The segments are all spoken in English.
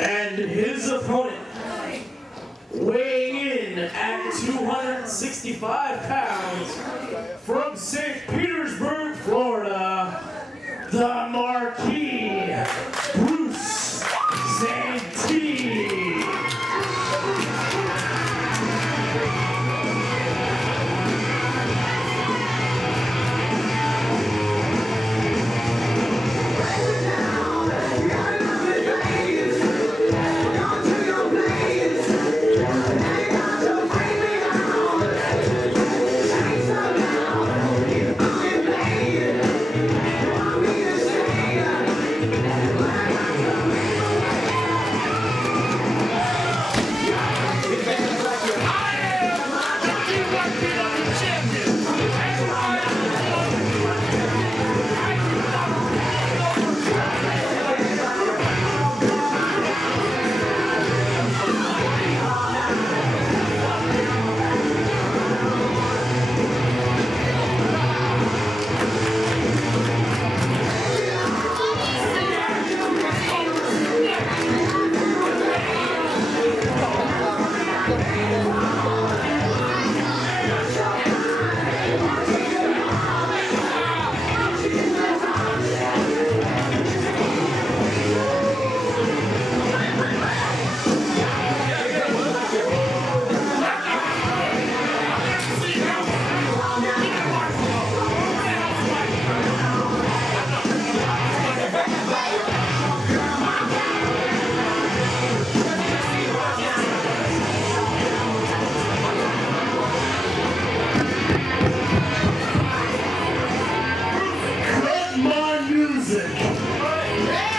And his opponent, weighing in at 265 pounds, from St. Petersburg, Florida, the Marquis, Bruce Santee.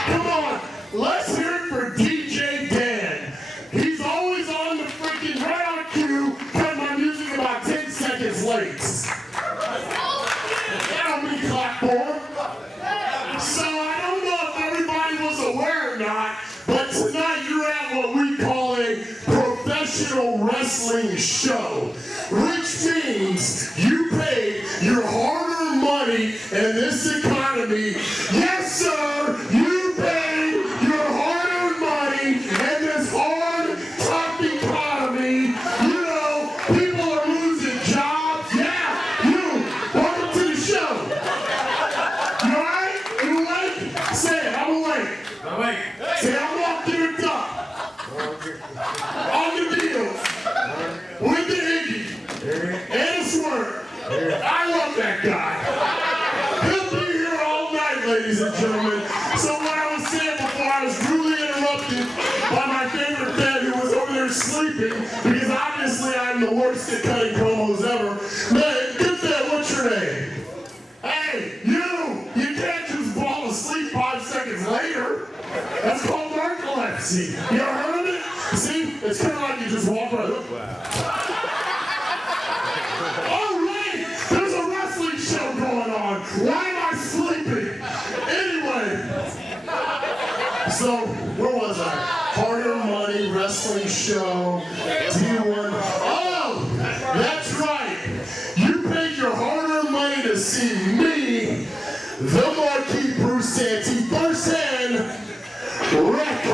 Come on, let's hear it for DJ Dan. He's always on the freaking right on cue, cut my music about 10 seconds late. That don't mean clap for him. So I don't know if everybody was aware or not, but tonight you're at what we call a professional wrestling show, which means you paid your hard-earned money in this economy. Yes, sir, you paid your hard-earned money in this hard, tough economy. You know, people are losing jobs. Yeah, you. Welcome to the show. You all right? You awake? Say it, I'm awake. I'm awake. Say, I'm walking it up. On the deal. With the Iggy. And a swerve. I love that guy. He'll be here all night, ladies and gentlemen. So what I was saying before, I was rudely interrupted by my favorite fan who was over there sleeping, because obviously I'm the worst at cutting promos ever. Man, good fan, what's your name? Hey, you can't just fall asleep 5 seconds later. That's called narcolepsy. You ever heard of it? See, it's kind of like you just walk right up. Oh, right, there's a wrestling show going on. Why am I sleeping? Anyway, so where was I? Harder Money Wrestling Show. D1. Oh, that's right. You paid your hard-earned money to see me, the Marquis Bruce Santee, firsthand wreck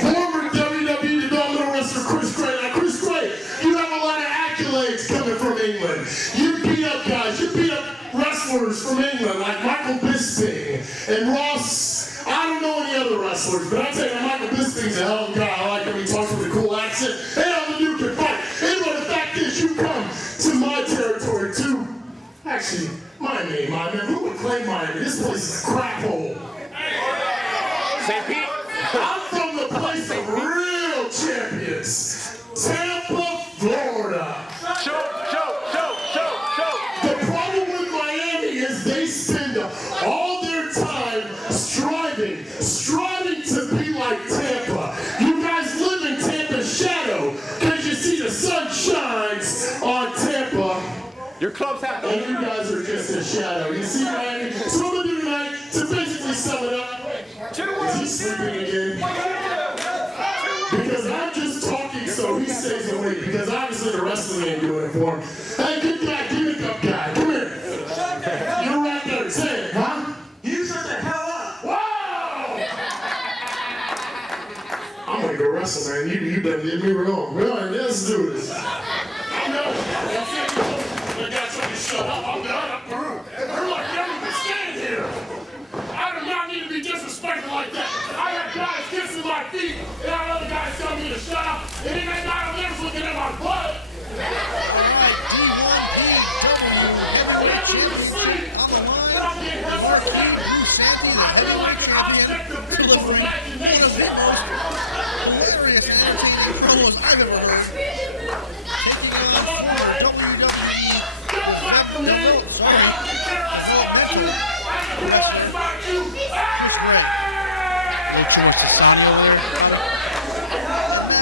former WWE developmental wrestler Chris Gray. Now, Chris Gray, you have a lot of accolades coming from England. You beat up guys, you beat up wrestlers from England like Michael Bisping and Ross. I don't know any other wrestlers, but I tell you, Michael Bisping's a hell of a guy. I like him. He talks with a cool accent. Hey, I'm the dude can fight. Anyway, the fact is, you come to my territory too. Actually, Miami, who would claim Miami? This place is a crap hole. St. Pete. I'm from the place of real champions, Tampa, Florida. Show. The problem with Miami is they spend all their time striving to be like Tampa. You guys live in Tampa's shadow because you see the sun shines on Tampa. Your clubs have And you guys are just a shadow. You see, Miami? So what I'm gonna do tonight, to basically sum it up, is he sleeping again? Because I'm just talking so he stays awake, because obviously the wrestling ain't doing it for him. Hey, good guy, give me up guy, come here. You're right there, say it, huh? You shut the hell up! Wow! to go wrestle, man. You done get me wrong. Really, let's do this. I know. They got somebody shut up. I'm through. They're like, you don't even stand here. I do not need to be disrespected like that. I have guys kissing my feet, and I have other guys telling me to shut up, and then that guy over there's looking at my butt. Santee, the heavyweight champion, delivering one of the most hilarious and entertaining promos I've ever heard. Taking on former WWE developmental Chris Gray. A little too much Santee over there.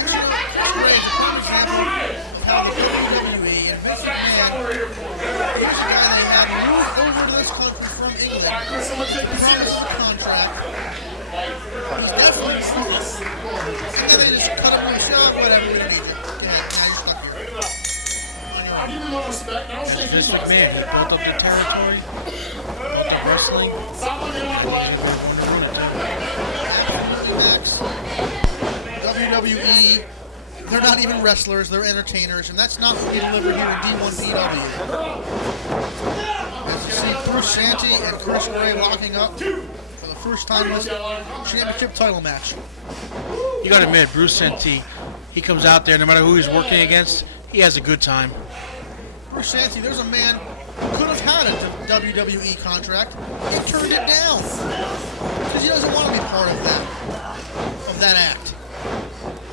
Chris Gray is a perfect example of how the WWE and Vince McMahon, he's a guy they have moved over to this country from England. Promised a contract. He's definitely fruitless. And then they just cut him from the shop, whatever, we don't need you. Go ahead, now you're stuck here. I give you no respect. I don't think Vince McMahon, he built up the territory, built up wrestling. Max, WWE, they're not even wrestlers, they're entertainers, and that's not what we deliver here in D1PW. As you see Bruce Santee and Chris Gray locking up for the first time in this championship title match. You gotta admit, Bruce Santee, he comes out there, no matter who he's working against, he has a good time. Bruce Santee, there's a man who could have had a WWE contract. He turned it down because he doesn't want to be part of that act.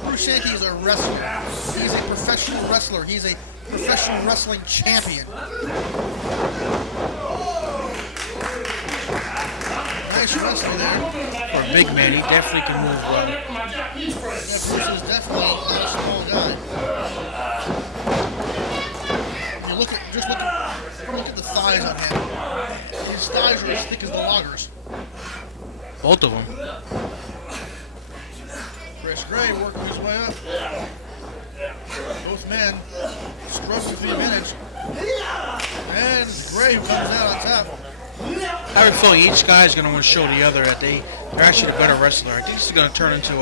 Bruce Santee is a wrestler. He's a professional wrestler. He's a professional wrestling champion. Nice wrestler there. For a big man, he definitely can move well. Yeah, Bruce is definitely not a small guy. You look at the thighs on him. His thighs are as thick as the loggers. Both of them. Chris Gray working his way up. Both men struggle for the advantage. And Gray who comes out on top. I have a feeling each guy is going to want to show the other that they're actually the better wrestler. I think this is going to turn into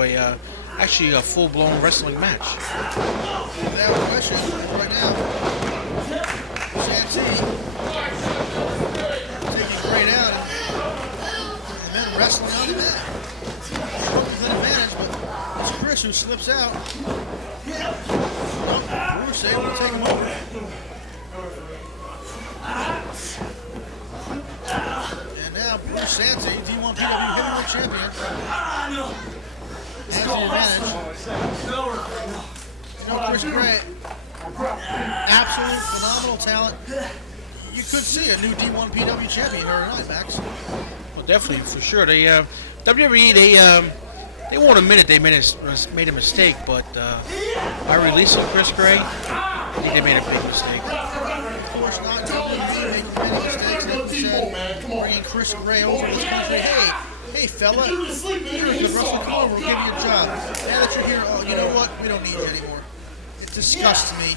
actually a full-blown wrestling match. Without question, right now, Santee taking Gray down, and the men wrestling on the mat. Both with an advantage, but it's Chris who slips out. Bruce able to take him over. And now Bruce Santee, D1PW heavyweight champion, has the advantage. You know, Chris Gray, absolute phenomenal talent. You could see a new D1PW champion here tonight, Max. Well, definitely, for sure. They WWE, they won't admit it. They made a mistake, but by releasing Chris Gray, I think they made a big mistake. Of course not. WWE making many mistakes. They said bringing Chris Gray over to this country. Hey, fella, here's the wrestling club. We'll give you a job. Now that you're here, oh, you know what? We don't need you anymore. It disgusts me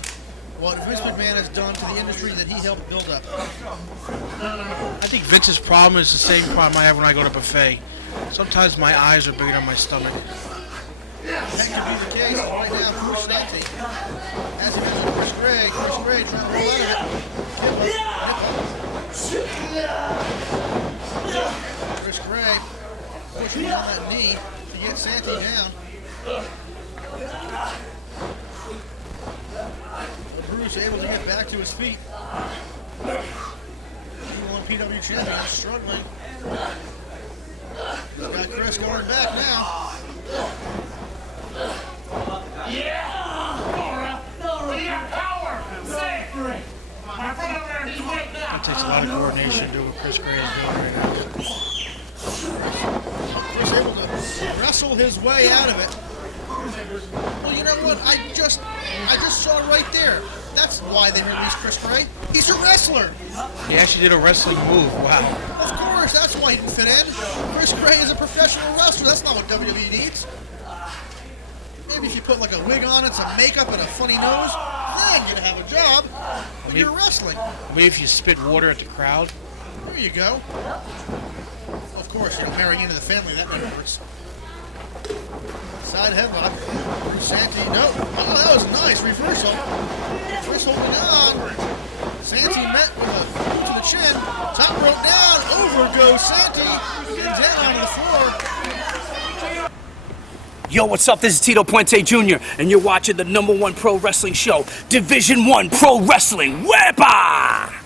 what Vince McMahon has done to the industry that he helped build up. I think Vince's problem is the same problem I have when I go to buffet. Sometimes my eyes are bigger than my stomach. That could be the case right now. Bruce Santee has him in Chris Gray. Chris Gray trying to roll out of it. Chris Gray pushing on that knee to get Santee down. But Bruce able to get back to his feet. D1PW champion struggling. He's got Chris going back now. That takes a lot of coordination to do what Chris Gray is doing right now. Chris able to wrestle his way out of it. Well, you know what? I just saw it right there. That's why they released Chris Gray. He's a wrestler. He actually did a wrestling move. Wow. Of course, that's why he didn't fit in. Chris Gray is a professional wrestler. That's not what WWE needs. Maybe if you put like a wig on and some makeup and a funny nose, then you'd have a job when you're wrestling. Maybe if you spit water at the crowd. There you go. Of course, marrying into the family, that never hurts. Side headlock. Santee, no. Oh, that was nice. Reversal. Chris holding on. Santee met with a boot to the chin. Top rope down. Over goes Santee. Getting down onto the floor. Yo, what's up? This is Tito Puente Jr., and you're watching the #1 pro wrestling show, Division I Pro Wrestling. Wepa!